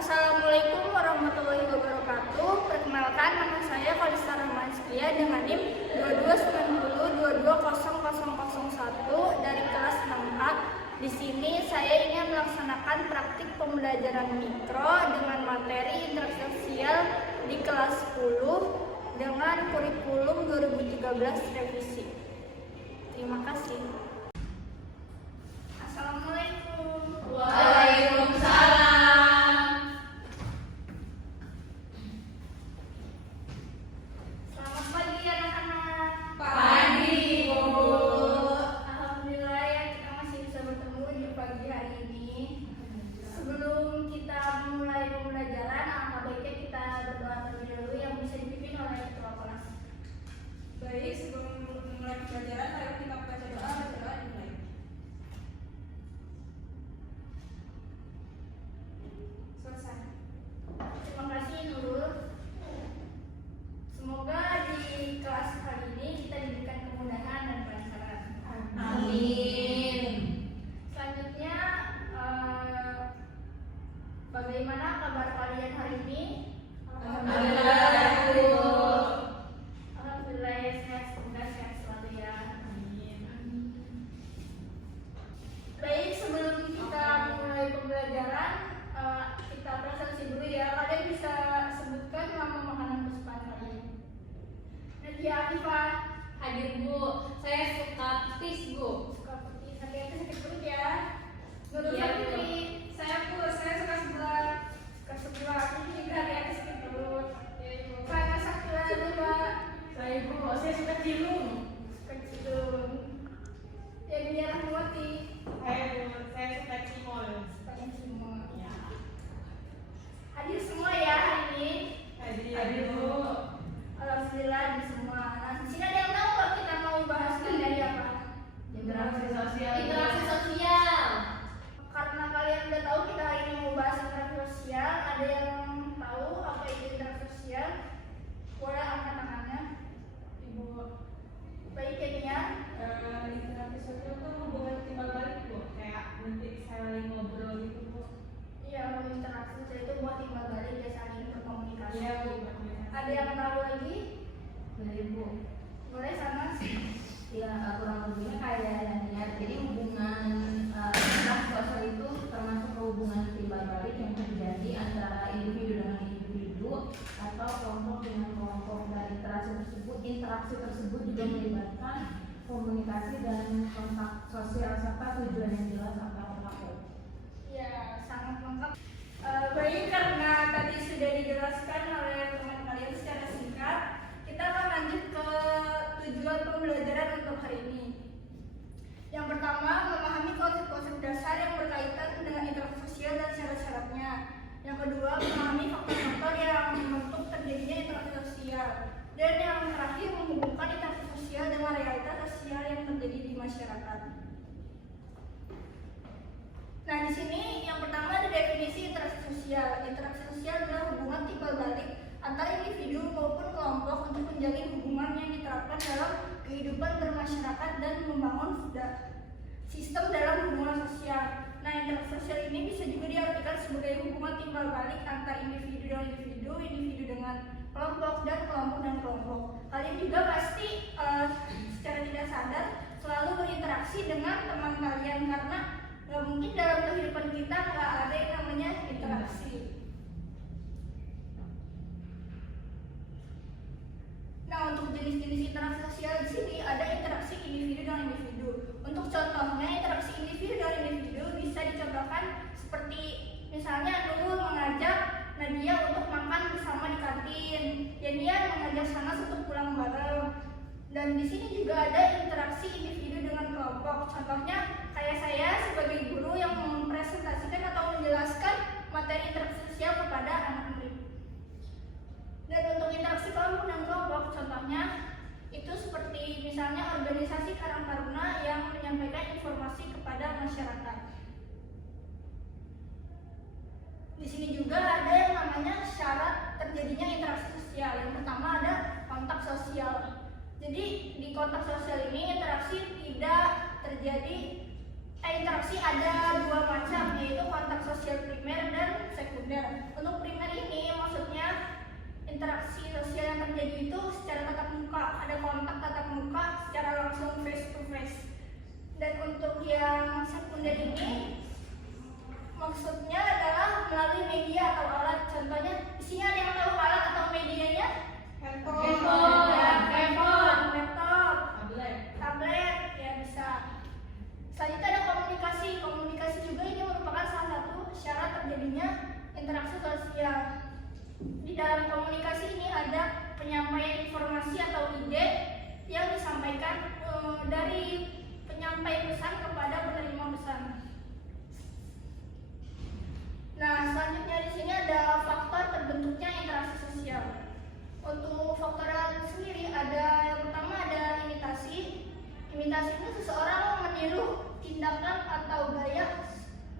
Assalamualaikum warahmatullahi wabarakatuh. Perkenalkan, nama saya Kalista Rahmanskia dengan NIM 2290220001 dari kelas 6A. Di sini saya ingin melaksanakan praktik pembelajaran mikro dengan materi interaksi sosial di kelas 10 dengan kurikulum 2013 revisi. Terima kasih. Assalamualaikum. Waalaikumsalam. Selamat pagi anak-anak. Pagi, Bu. Alhamdulillah ya kita masih bisa bertemu di pagi hari ini. Sebelum kita mulai pembelajaran, alangkah baiknya kita berdoa terlebih dahulu yang bisa dipimpin oleh ketua kelas. Baik, sebelum mulai pembelajaran, ayo kita baca doa dimulai. Selesai. Terima kasih Nurul. Semoga di kelas kali ini kita diberikan kemudahan dan kelancaran. Amin. Selanjutnya, bagaimana kabar kalian hari ini? Alhamdulillah, Bu. Alhamdulillah ya, semoga sehat selalu ya. Amin. Baik, sebelum kita mulai pembelajaran, kita presentasi dulu ya. Kalian bisa sebutkan nama makanan kesukaan kalian. Nadia Afifah, Hadir, Bu. Saya suka petis, Bu. suka petis. Hati-hati sakit perut ya. Nurul Iya, Bu. Fitri, Saya suka sebelah. suka sebelah. Aku juga hati-hati sakit perut. Fana Sakila juga Saya, Bu. Saya suka cilung. suka cidung. Yania Rahmawati, Saya suka cimol. suka semua. Ya. Hadir semua ya hari ini. Hadir, Bu. Alhamdulillah di semua. Nah, di sini ada yang tahu nggak kita mau bahas dari apa? Interaksi sosial. Interaksi sosial. Karena kalian udah tahu kita hari ini mau bahas interaksi sosial, ada yang tahu apa itu interaksi sosial? Boleh angkat tangannya. Ibu. Baik ya Nia. Interaksi sosial tuh hubungan timbal balik, Bu. Kayak nanti saling ngobrol gitu, Bu. Iya, interaksi sosial itu buat timbal balik ya, saling berkomunikasi. Iya, Bu. Ada yang tahu lagi? Dari Bu, Boleh sama sih. ya kurang lebihnya kayak yang lihat. Jadi hubungan interaksi sosial itu termasuk hubungan timbal balik yang terjadi antara individu dengan individu atau kelompok dengan kelompok. Dan interaksi tersebut juga melibatkan komunikasi dan kontak sosial serta tujuan yang jelas atau pelaku. Ya, sangat lengkap. Baik, karena tadi sudah dijelaskan oleh teman kalian secara singkat, kita akan lanjut ke tujuan pembelajaran untuk hari ini. Yang pertama, memahami konsep-konsep dasar yang berkaitan dengan interaksi sosial dan syarat-syaratnya. Yang kedua, memahami faktor-faktor yang membentuk terjadinya interaksi sosial. Dan yang terakhir, menghubungkan interaksi sosial dengan realitas sosial yang terjadi di masyarakat. Nah, di sini yang pertama ada definisi interaksi sosial. Interaksi sosial adalah hubungan timbal balik antara individu maupun kelompok untuk menjalin hubungan yang diterapkan dalam kehidupan bermasyarakat dan membangun sistem dalam hubungan sosial. Nah, interaksi sosial ini bisa juga diartikan sebagai hubungan timbal balik antara individu dengan individu, individu dengan kelompok, dan kelompok. Kalian juga pasti secara tidak sadar selalu berinteraksi dengan teman kalian karena nggak mungkin dalam kehidupan kita nggak ada yang namanya interaksi. Nah, untuk jenis-jenis interaksi sosial di sini ada interaksi individu dengan individu. Untuk contohnya, interaksi individu dengan individu bisa dicontohkan seperti misalnya Nurul mengajak Nadia untuk makan bersama di kantin, Yania mengajak Sana untuk pulang bareng. Dan di sini juga ada interaksi individu dengan kelompok. Contohnya kayak saya sebagai guru yang mempresentasikan atau menjelaskan materi interaksi sosial kepada anak murid. Dan untuk interaksi kelompok dan kelompok, contohnya itu seperti misalnya organisasi Karang Taruna yang menyampaikan informasi kepada masyarakat. Di sini juga ada yang namanya syarat terjadinya interaksi sosial. Yang pertama ada kontak sosial. Jadi di kontak sosial ini interaksi tidak terjadi interaksi ada dua macam, yaitu kontak sosial primer dan sekunder. Untuk primer ini maksudnya interaksi sosial yang terjadi itu secara tatap muka, ada kontak tatap muka secara langsung face to face. Dan untuk yang sekunder ini maksudnya adalah melalui media atau alat. Contohnya, di sini ada yang tahu alat atau medianya? Handphone, Laptop, tablet, ya bisa. Selanjutnya ada komunikasi. Komunikasi juga ini merupakan salah satu syarat terjadinya interaksi sosial. Di dalam komunikasi ini ada penyampaian informasi atau ide yang disampaikan dari penyampai pesan kepada penerima pesan. Nah, selanjutnya di sini ada faktor terbentuknya interaksi sosial. Untuk faktor sendiri ada yang pertama ada imitasi. Imitasi itu seseorang meniru tindakan atau gaya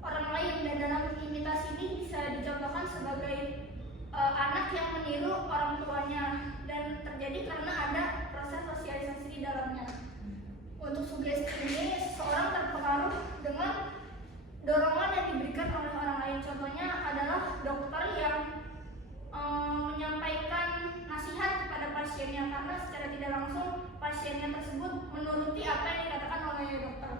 orang lain, dan dalam imitasi ini bisa dicontohkan sebagai anak yang meniru orang tuanya, dan terjadi karena ada proses sosialisasi di dalamnya. Untuk sugesti ini seseorang terpengaruh dengan dorongan yang diberikan oleh orang lain. Contohnya adalah dokter yang menyampaikan nasihat kepada pasiennya karena secara tidak langsung pasiennya tersebut menuruti apa yang dikatakan oleh dokter.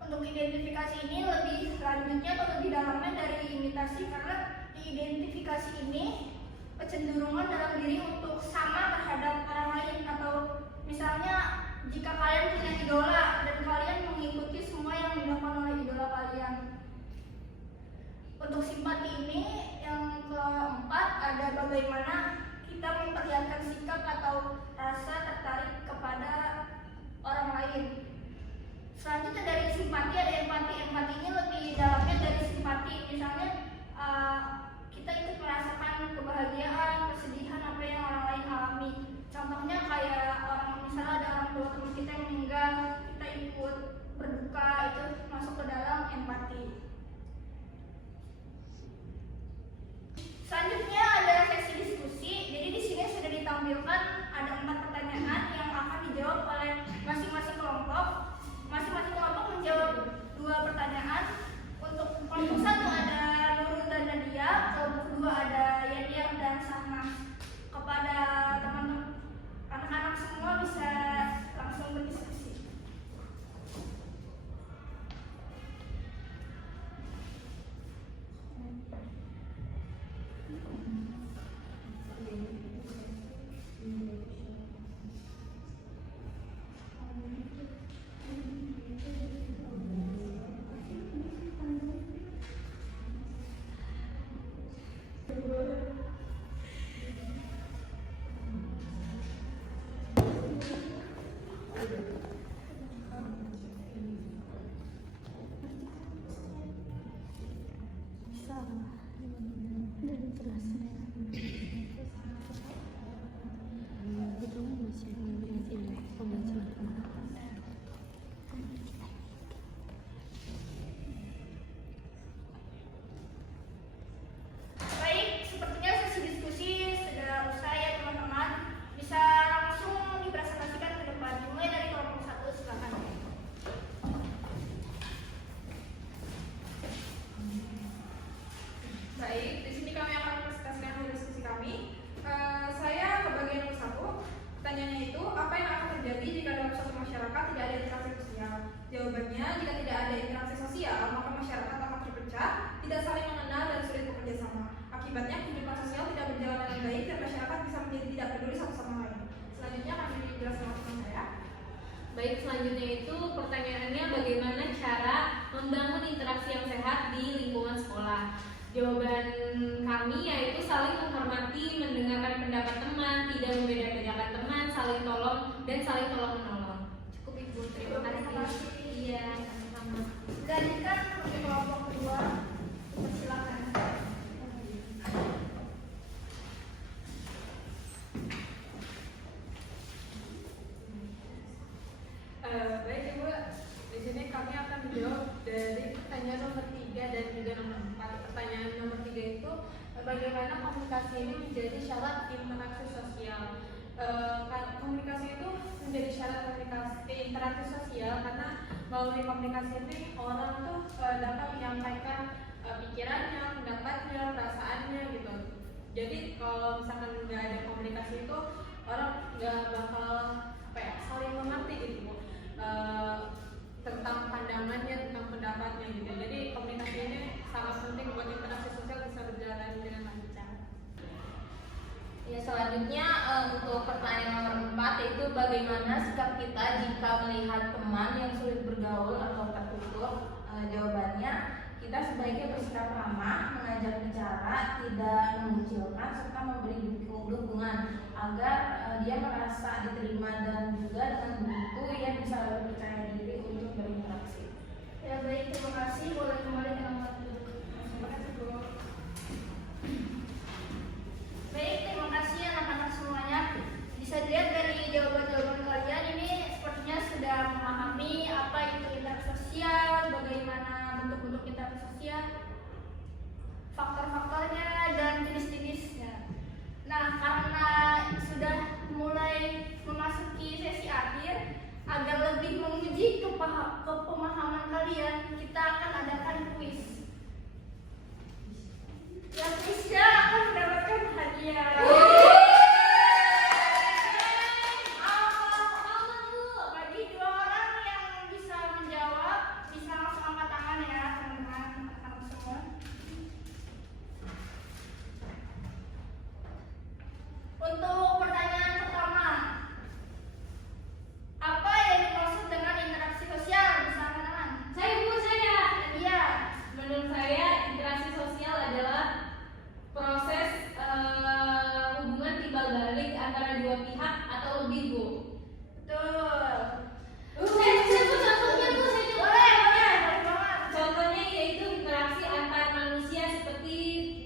Untuk identifikasi ini lebih lanjutnya atau lebih dalamnya dari imitasi, karena di identifikasi ini kecenderungan dalam diri untuk sama terhadap orang lain, atau misalnya jika kalian punya idola dan kalian mengikuti semua yang dilakukan oleh idola kalian. Untuk simpati ini yang keempat ada bagaimana kita memperlihatkan sikap atau rasa tertarik kepada orang lain. Selanjutnya dari simpati ada empati. Empati ini lebih dalamnya dari simpati. Misalnya kita ikut merasakan kebahagiaan, kesedihan apa yang orang lain alami. Contohnya kayak misalnya ada orang tua teman kita yang meninggal, kita ikut berduka, itu masuk ke dalam empati. Selanjutnya ada sesi diskusi. Jadi di sini sudah ditampilkan ada 4 pertanyaan yang akan dijawab oleh masing-masing kelompok. Masing-masing kelompok menjawab 2 pertanyaan. Untuk kelompok 1 ada Nurul dan Nadia, kelompok 2 ada Yadiar dan Sahna. Kepada teman-teman anak-anak semua bisa langsung berdiskusi. Baik, sepertinya sesi diskusi sudah usai ya teman-teman. Bisa langsung dipresentasikan ke depan. Mulai dari kelompok 1, silakan. Baik, di sini kami akan mempresentasikan hasil diskusi kami. Saya ke bagian nomor 1. Pertanyaannya itu, apa yang akan terjadi jika dalam suatu masyarakat tidak ada interaksi sosial? Jawabannya, jika tidak ada interaksi sosial, maka masyarakat akan terpecah, tidak saling mengenal dan sulit bekerja sama. Akibatnya, kehidupan sosial tidak berjalan dengan baik dan masyarakat bisa menjadi tidak peduli satu sama lain. Selanjutnya kami dijelaskan oleh teman saya. Baik, selanjutnya itu pertanyaannya bagaimana cara membangun interaksi yang sehat di lingkungan sekolah. Jawaban kami yaitu saling menghormati, mendengarkan pendapat teman, tidak membeda-bedakan teman, saling tolong dan saling tolong menolong. Cukup Ibu, terima kasih. Iya, sama-sama. Lanjutkan ke kelompok kedua. Silakan. Baik Ibu, di sini kami akan menjawab dari pertanyaan nomor 3 dan juga nomor 4. Pertanyaan nomor 3 itu bagaimana komunikasi ini menjadi syarat interaksi sosial. Komunikasi itu menjadi syarat komunikasi interaksi sosial, karena melalui komunikasi ini orang tuh dapat menyampaikan pikirannya, pendapatnya, perasaannya gitu. Jadi kalau misalkan nggak ada komunikasi itu orang nggak bakal saling mengerti gitu tentang pandangannya, tentang pendapatnya gitu. Jadi komunikasi ini sangat penting buat interaksi sosial bisa berjalan dengan lancar. Ya, selanjutnya untuk pertanyaan nomor 4, yaitu bagaimana sikap kita jika melihat teman yang sulit bergaul atau tertutup? Jawabannya, kita sebaiknya bersikap ramah, mengajak bicara, tidak mengucilkan, serta memberi dukungan agar dia merasa diterima, dan juga dengan begitu ia bisa lebih percaya diri untuk berinteraksi. Ya baik, terima kasih. Boleh kembali dengan waktu. Baik, terima kasih anak-anak semuanya. Bisa dilihat dari jawaban-jawaban kalian ini sepertinya sudah memahami apa itu interaksi sosial, bagaimana bentuk-bentuk interaksi sosial, faktor-faktornya, dan jenis-jenisnya. Nah, karena sudah mulai memasuki sesi akhir, agar lebih menguji kepemahaman kalian, kita akan adakan kuis. Yang kuisnya akan mendapatkan hadiah. Bagi 2 orang yang bisa menjawab, bisa langsung angkat tangan ya teman-teman, anak-anak semua. Untuk pertanyaan pertama, apa yang dimaksud dengan interaksi sosial? Bisa angkat tangan. Saya. Iya. Menurut saya interaksi sosial adalah proses hubungan timbal balik antara dua pihak atau lebih, Bu. Betul. Saya contohnya, Bu. Boleh banget. Contohnya yaitu interaksi antar manusia, seperti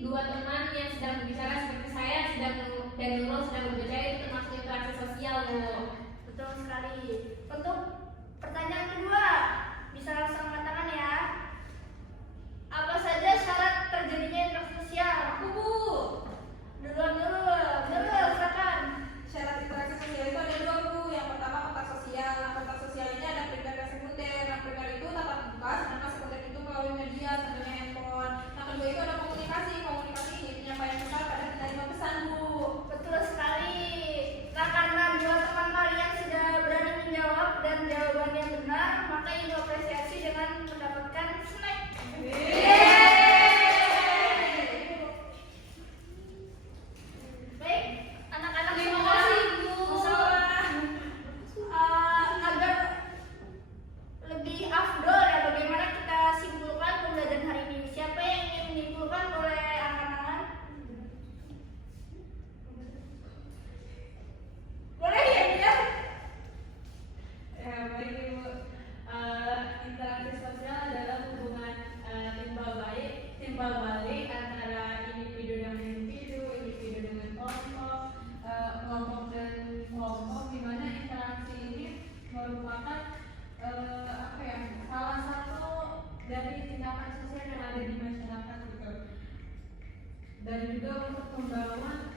dua teman yang sedang berbicara, seperti saya dan Nurul sedang berbicara, itu termasuk interaksi sosial, Bu. Betul sekali. Untuk pertanyaan kedua, bisa langsung angkat tangan ya. Apa saja syarat terjadinya interaksi sosial? Aku, Bu. Duluan dulu, silakan. Syarat interaksi sosial itu ada 2, Bu. Yang pertama kontak sosial. Nah, kontak sosial ini ada primer dan sekunder. Nah, primer itu tatap muka, sedangkan sekunder itu melalui media, contohnya handphone. Nah, kedua itu ada komunikasi. Komunikasi ini penyampaian pesan pada penerima pesan, Bu. Betul sekali. Nah, karena 2 teman kalian sudah berani menjawab dan jawabannya benar, maka ini apresiasi dengan mendapatkan snack. Baik, anak-anak Terima semua, kasih, Bu. agar lebih afdol ya, bagaimana kita simpulkan pembelajaran hari ini. Siapa yang ingin menyimpulkan, boleh angkat tangan. Boleh ya, dia? Baik, Ibu. Interaksi sosial adalah hubungan timbal balik antara individu dengan individu dengan kelompok, kelompok dan kelompok, di mana interaksi ini merupakan salah satu dari tindakan sosial yang ada di masyarakat gitu. Dan juga untuk membangun